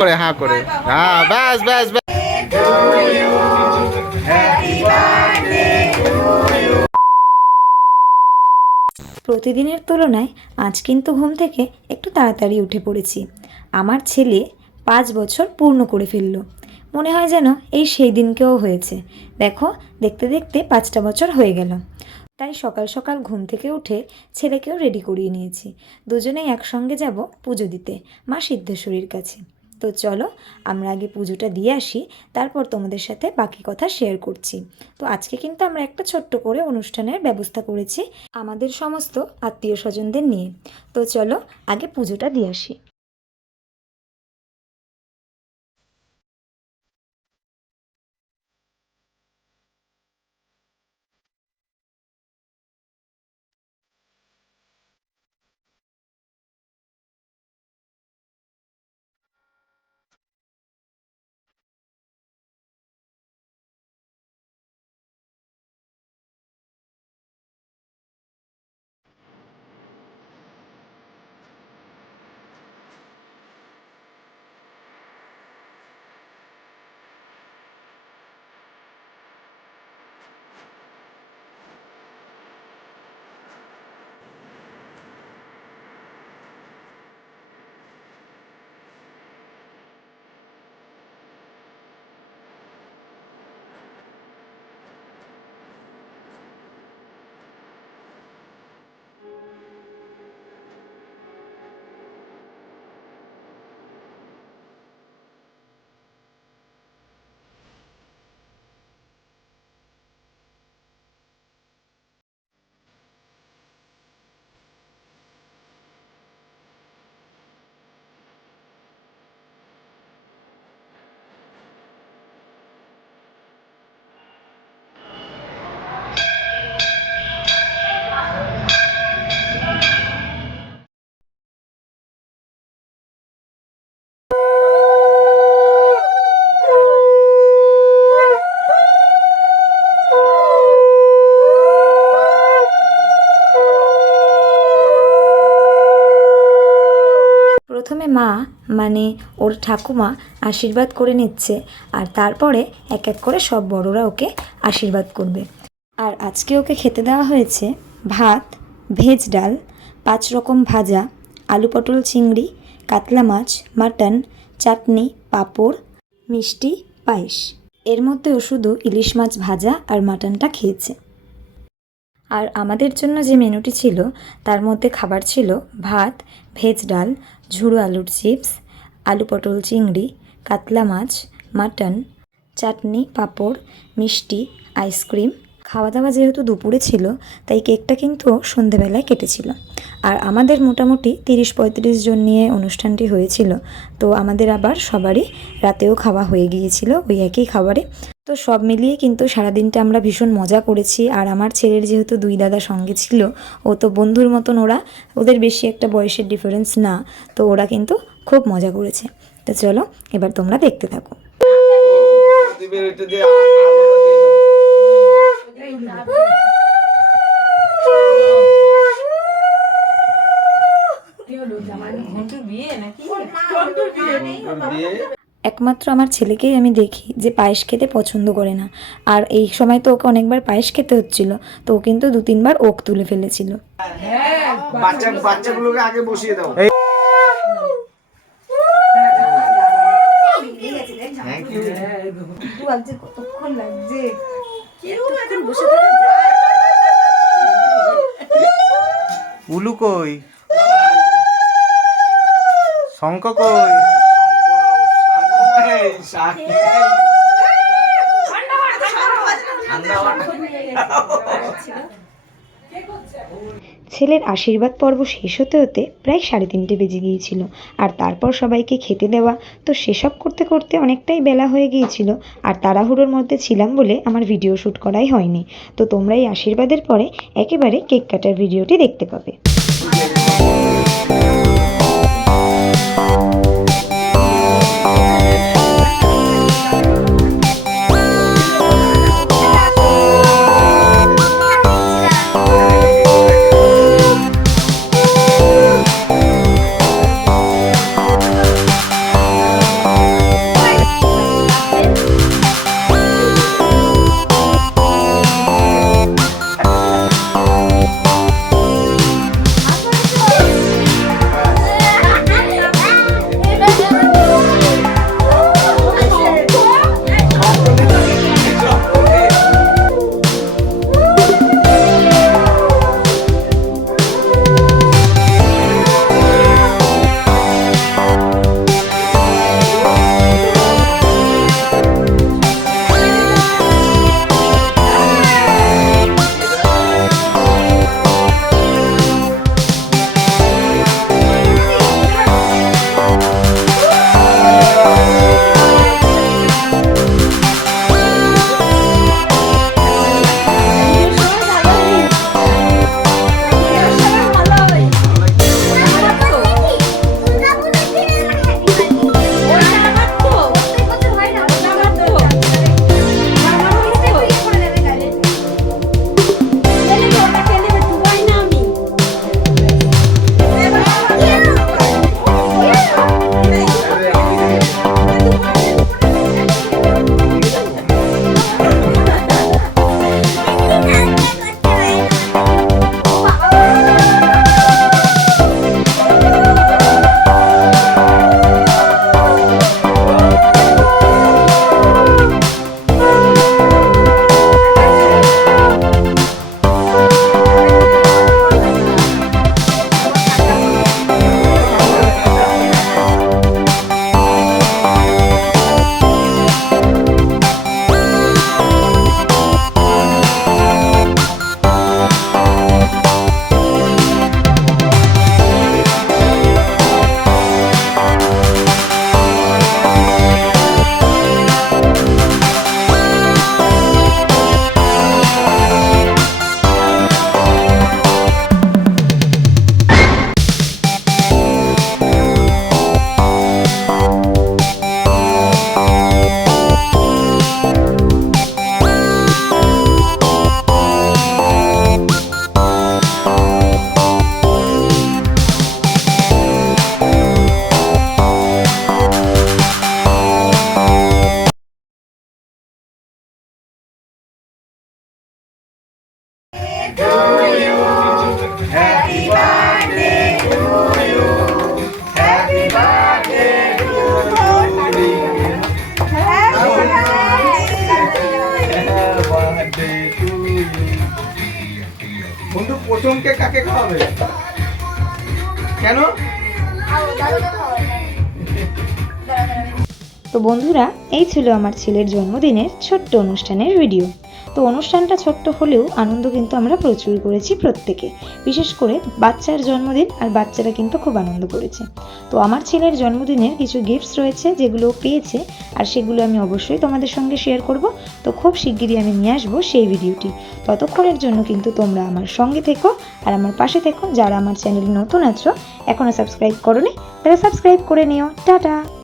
করে হ্যাঁ করে হ্যাঁ ব্যাস ব্যাস ব্যাস। প্রতিদিনের তুলনায় আজ কিন্তু ঘুম থেকে একটু তাড়াতাড়ি উঠে পড়েছি। আমার ছেলে 5 বছর পূর্ণ করে ফেলল। মনে হয় যেন এই সেই দিনকেও হয়েছে। দেখো, দেখতে দেখতে 5টা বছর হয়ে গেল। তাই সকাল সকাল ঘুম থেকে উঠে ছেলেকেও রেডি করিয়ে নিয়েছি। দুজনেই একসঙ্গে যাব পুজো দিতে মা সিদ্ধেশ্বরীর কাছে। তো চলো আমরা আগে পুজোটা দিয়ে আসি, তারপর তোমাদের সাথে বাকি কথা শেয়ার করছি। তো আজকে কিন্তু আমরা একটা ছোট্ট করে অনুষ্ঠানের ব্যবস্থা করেছি আমাদের সমস্ত আত্মীয় স্বজনদের নিয়ে। তো চলো আগে পুজোটা দিয়ে আসি। প্রথমে মা মানে ওর ঠাকুমা আশীর্বাদ করে নিচ্ছে, আর তারপরে এক এক করে সব বড়রা ওকে আশীর্বাদ করবে। আর আজকে ওকে খেতে দেওয়া হয়েছে ভাত, ভেজ ডাল, 5 রকম ভাজা, আলু পটল চিংড়ি, কাতলা মাছ, মাটন, চাটনি, পাঁপড়, মিষ্টি, পায়েস। এর মধ্যেও শুধু ইলিশ মাছ ভাজা আর মাটনটা খেয়েছে। আর আমাদের জন্য যে মেনুটি ছিল তার মধ্যে খাবার ছিল ভাত, ভেজ ডাল, ঝুড়ো আলুর চিপস, আলু পটল চিংড়ি, কাতলা মাছ, মাটন, চাটনি, পাঁপড়, মিষ্টি, আইসক্রিম। খাওয়া দাওয়া যেহেতু দুপুরে ছিল তাই কেকটা কিন্তু সন্ধেবেলায় কেটেছিল। আর আমাদের মোটামুটি 30-35 জন নিয়ে অনুষ্ঠানটি হয়েছিল। তো আমাদের আবার সবারই রাতেও খাওয়া হয়ে গিয়েছিল ওই একই খাবারে। তো সব মিলিয়ে কিন্তু সারাদিনটা আমরা ভীষণ মজা করেছি। আর আমার ছেলের যেহেতু 2 দাদা সঙ্গে ছিল, ও তো বন্ধুর মতন, ওদের বেশি একটা বয়সের ডিফারেন্স না, তো ওরা কিন্তু খুব মজা করেছে। তো চলো এবার তোমরা দেখতে থাকো। একমাত্র আমার ছেলেকেই আমি দেখি যে পায়েস খেতে পছন্দ করে না। আর এই সময় তো ওকে অনেকবার পায়েস খেতে হচ্ছিল, তো ও কিন্তু 2-3 বার ওক তুলে ফেলেছিল। বাচ্চাগুলোকে আগে বসিয়ে দাও। উলু কই, শঙ্খ কই? ছেলের আশীর্বাদ পর্ব শেষ হতে হতে প্রায় 3:30 বেজে গিয়েছিল। আর তারপর সবাইকে খেতে দেওয়া, তো সেসব করতে করতে অনেকটাই বেলা হয়ে গিয়েছিল। আর তাড়াহুড়োর মধ্যে ছিলাম বলে আমার ভিডিও শ্যুট করাই হয়নি। তো তোমরা এই আশীর্বাদের পরে একেবারে কেক কাটার ভিডিওটি দেখতে পাবে। বন্ধু প্রথম কেক কাকে খাওয়াবে? কেন? তো বন্ধুরা, এই ছিল আমার ছেলের জন্মদিনের ছোট্ট অনুষ্ঠানের ভিডিও। তো অনুষ্ঠানটা ছোট্ট হলেও আনন্দ কিন্তু আমরা প্রচুর করেছি প্রত্যেকে, বিশেষ করে বাচ্চার জন্মদিন, আর বাচ্চারা কিন্তু খুব আনন্দ করেছে। তো আমার ছেলের জন্মদিনের কিছু গিফটস রয়েছে যেগুলো পেয়েছে, আর সেগুলো আমি অবশ্যই তোমাদের সঙ্গে শেয়ার করব। তো খুব শিগগিরই আমি নিয়ে আসবো সেই ভিডিওটি। ততক্ষণের জন্য কিন্তু তোমরা আমার সঙ্গে থেকো আর আমার পাশে থেকো। যারা আমার চ্যানেলে নতুন আছো, এখনও সাবস্ক্রাইব করোনি, তারা সাবস্ক্রাইব করে নিও। টাটা।